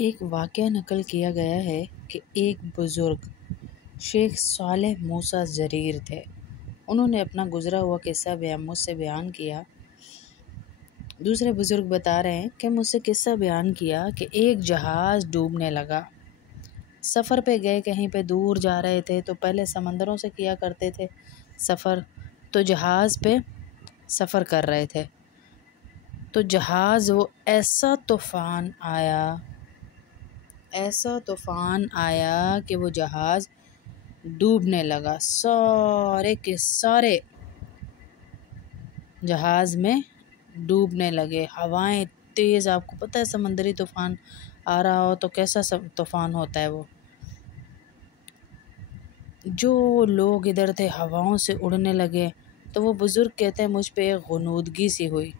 ایک واقعہ نقل کیا گیا ہے کہ ایک بزرگ شیخ صالح موسیٰ ضریر تھے۔ انہوں نے اپنا گزرا ہوا قصہ مجھ سے بیان کیا۔ دوسرے بزرگ بتا رہے ہیں کہ مجھ سے قصہ بیان کیا کہ ایک جہاز ڈوبنے لگا۔ سفر پہ گئے، کہیں پہ دور جا رہے تھے تو پہلے سمندروں سے کیا کرتے تھے سفر، تو جہاز پہ سفر کر رہے تھے تو جہاز وہ ایسا طوفان آیا کہ وہ جہاز ڈوبنے لگا۔ سارے کے سارے جہاز میں ڈوبنے لگے۔ ہوائیں تیز، آپ کو پتہ ہے سمندری طوفان آ رہا ہو تو کیسا طوفان ہوتا ہے وہ۔ جو لوگ ادھر تھے ہواؤں سے اڑنے لگے تو وہ بزرگ کہتے ہیں مجھ پہ ایک غنودگی سی ہوئی۔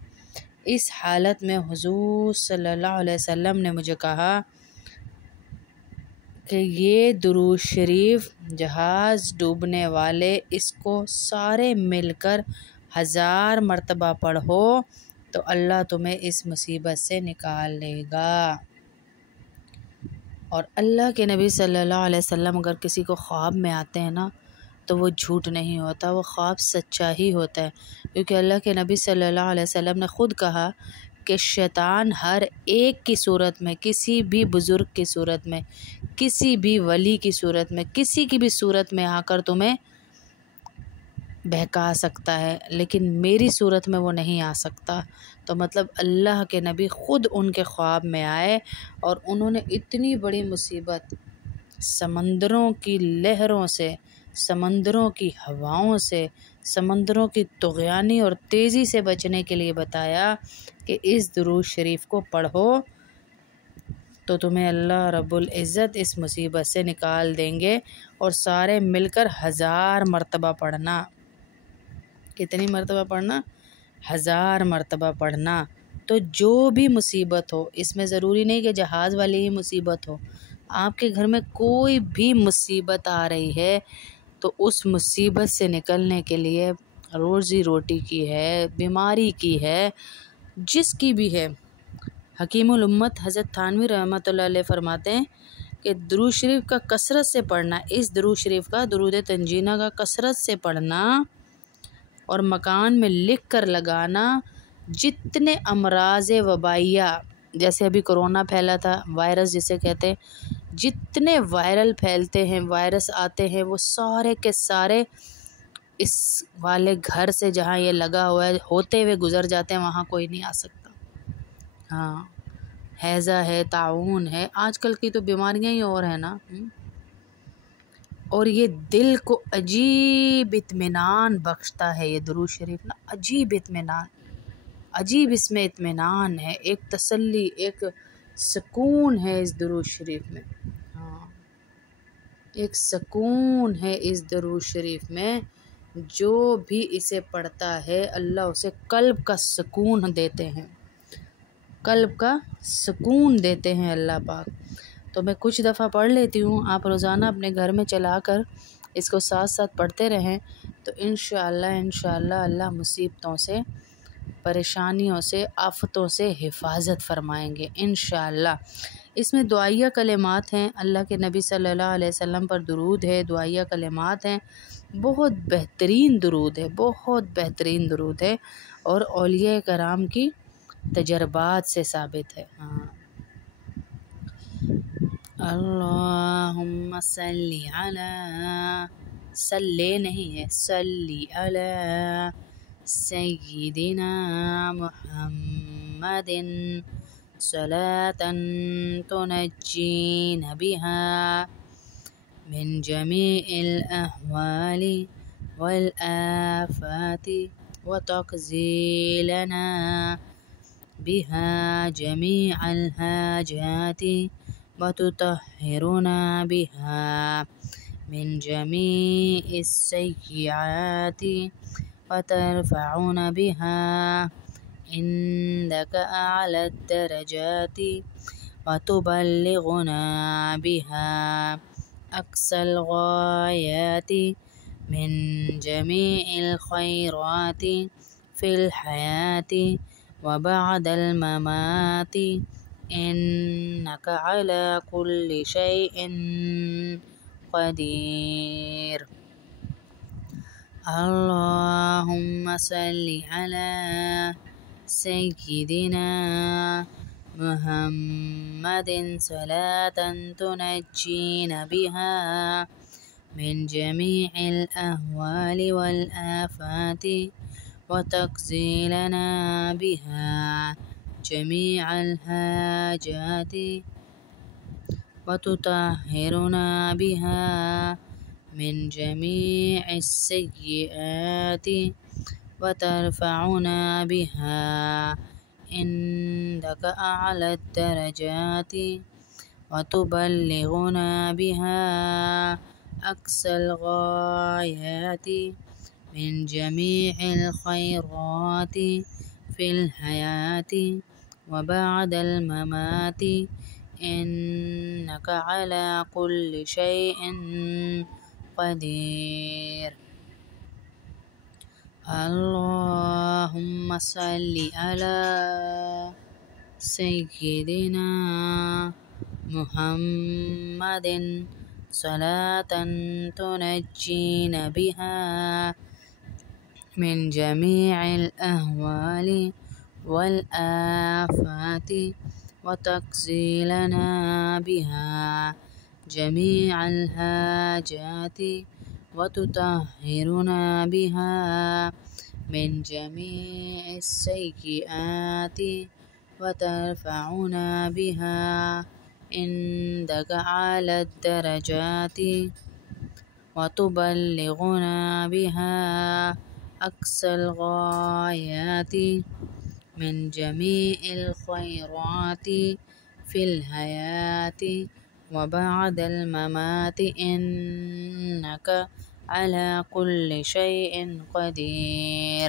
اس حالت میں حضور صلی اللہ علیہ وسلم نے مجھے کہا کہ یہ درود شریف جہاز ڈوبنے والے اس کو سارے مل کر 1000 مرتبہ پڑھو تو اللہ تمہیں اس مصیبت سے نکال لے گا۔ اور اللہ کے نبی صلی اللہ علیہ وسلم اگر کسی کو خواب میں آتے ہیں نا تو وہ جھوٹ نہیں ہوتا، وہ خواب سچا ہی ہوتا ہے، کیونکہ اللہ کے نبی صلی اللہ علیہ وسلم نے خود کہا کہ شیطان ہر ایک کی صورت میں، کسی بھی بزرگ کی صورت میں، کسی بھی ولی کی صورت میں، کسی کی بھی صورت میں آ کر تمہیں بہکا سکتا ہے، لیکن میری صورت میں وہ نہیں آ سکتا۔ تو مطلب اللہ کے نبی خود ان کے خواب میں آئے اور انہوں نے اتنی بڑی مصیبت، سمندروں کی لہروں سے، سمندروں کی ہواؤں سے، سمندروں کی طغیانی اور تیزی سے بچنے کے لیے بتایا کہ اس درود شریف کو پڑھو تو تمہیں اللہ رب العزت اس مصیبت سے نکال دیں گے، اور سارے مل کر 1000 مرتبہ پڑھنا۔ کتنی مرتبہ پڑھنا؟ 1000 مرتبہ پڑھنا۔ تو جو بھی مصیبت ہو، اس میں ضروری نہیں کہ جہاز والی ہی مصیبت ہو، آپ کے گھر میں کوئی بھی مصیبت آ رہی ہے تو اس مصیبت سے نکلنے کے لیے، روزی روٹی کی ہے، بیماری کی ہے، جس کی بھی ہے، حکیم الامت حضرت تھانوی رحمۃ اللہ علیہ فرماتے ہیں کہ درود شریف کا کثرت سے پڑھنا، اس درود شریف کا، درود تنجینہ کا کثرت سے پڑھنا اور مکان میں لکھ کر لگانا، جتنے امراض وبائیہ، جیسے ابھی کرونا پھیلا تھا، وائرس جسے کہتے ہیں، جتنے وائرل پھیلتے ہیں، وائرس آتے ہیں، وہ سارے کے سارے اس والے گھر سے جہاں یہ لگا ہوا ہے ہوتے ہوئے گزر جاتے ہیں، وہاں کوئی نہیں آ سکتا۔ ہاں، ہیضہ ہے، طاعون ہے، آج کل کی تو بیماریاں ہی اور ہیں نا۔ اور یہ دل کو عجیب اطمینان بخشتا ہے، یہ درود شریف نا، عجیب اطمینان، عجیب اس میں اطمینان ہے، ایک تسلی، ایک سکون ہے اس درود شریف میں۔ ہاں، ایک سکون ہے اس درود شریف میں، جو بھی اسے پڑھتا ہے اللہ اسے قلب کا سکون دیتے ہیں، قلب کا سکون دیتے ہیں اللہ پاک۔ تو میں کچھ دفعہ پڑھ لیتی ہوں، آپ روزانہ اپنے گھر میں چلا کر اس کو ساتھ ساتھ پڑھتے رہیں تو انشاءاللہ اللہ مصیبتوں سے، پریشانیوں سے، آفتوں سے حفاظت فرمائیں گے انشاءاللہ۔ اس میں دعائیہ کلمات ہیں، اللہ کے نبی صلی اللہ علیہ وسلم پر درود ہے، دعائیہ کلمات ہیں، بہت بہترین درود ہے، بہت بہترین درود ہے، اور اولیاء کرام کی تجربات سے ثابت ہے۔ ہاں، اللہم صلی علی، صلی نہیں ہے، صلی علی سیدنا محمد صلاۃ تنجین بها من جميع الأحوال والآفات وتقضي لنا بها جميع الحاجات وتطهرنا بها من جميع السيئات وترفعنا بها عندك أعلى الدرجات وتبلغنا بها أقصى الغايات من جميع الخيرات في الحياة وبعد الممات إنك على كل شيء قدير. اللهم صل على سيدنا محمد صلاة تنجينا بها من جميع الأهوال والآفات وتقضي لنا بها جميع الحاجات وتطهرنا بها من جميع السيئات وترفعنا بها عندك أعلى الدرجات وتبلغنا بها أقصى الغايات من جميع الخيرات في الحياة وبعد الممات إنك على كل شيء قدير. اللهم صل على سيدنا محمد صلاة تنجينا بها من جميع الأهوال والآفات وتقضي لنا بها جميع الحاجات وتطهرنا بها من جميع السيئات وترفعنا بها عندك أعلى الدرجات وتبلغنا بها أقصى الغايات من جميع الخيرات في الحياة وبعد الممات إنك على كل شيء قدير.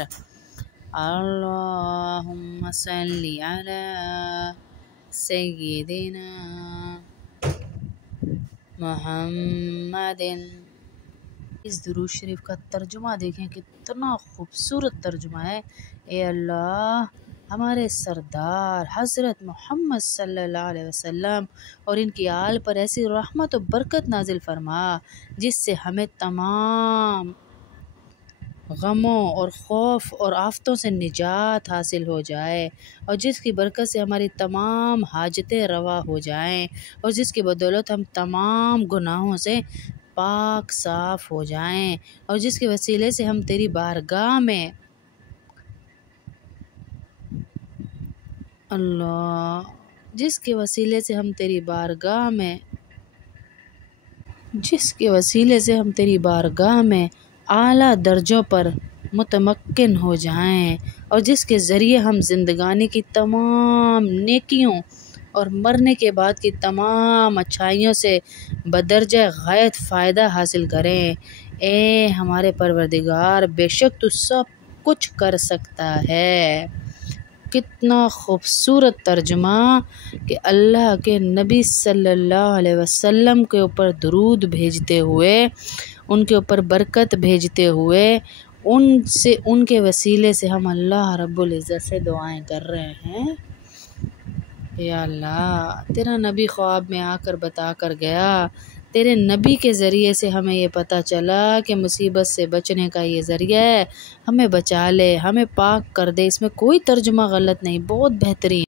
اللهم صل على سيدنا محمد. اس درود شریف کا ترجمہ دیکھیں کتنا خوبصورت ترجمہ ہے۔ اے اللہ ہمارے سردار حضرت محمد صلی اللہ علیہ وسلم اور ان کی آل پر ایسی رحمت و برکت نازل فرما جس سے ہمیں تمام غموں اور خوف اور آفتوں سے نجات حاصل ہو جائے، اور جس کی برکت سے ہماری تمام حاجتیں روا ہو جائیں، اور جس کی بدولت ہم تمام گناہوں سے پاک صاف ہو جائیں، اور جس کے وسیلے سے ہم تیری بارگاہ میں جس کے وسیلے سے ہم تیری بارگاہ میں اعلیٰ درجوں پر متمکن ہو جائیں، اور جس کے ذریعے ہم زندگانی کی تمام نیکیوں اور مرنے کے بعد کی تمام اچھائیوں سے بدرجہ غایت فائدہ حاصل کریں۔ اے ہمارے پروردگار، بے شک تو سب کچھ کر سکتا ہے۔ کتنا خوبصورت ترجمہ کہ اللہ کے نبی صلی اللہ علیہ وسلم کے اوپر درود بھیجتے ہوئے، ان کے اوپر برکت بھیجتے ہوئے، ان کے وسیلے سے ہم اللہ رب العزت سے دعائیں کر رہے ہیں۔ یا اللہ تیرا نبی خواب میں آ کر بتا کر گیا، تیرے نبی کے ذریعے سے ہمیں یہ پتہ چلا کہ مصیبت سے بچنے کا یہ ذریعہ ہے، ہمیں بچا لے، ہمیں پاک کر دے۔ اس میں کوئی ترجمہ غلط نہیں، بہت بہترین۔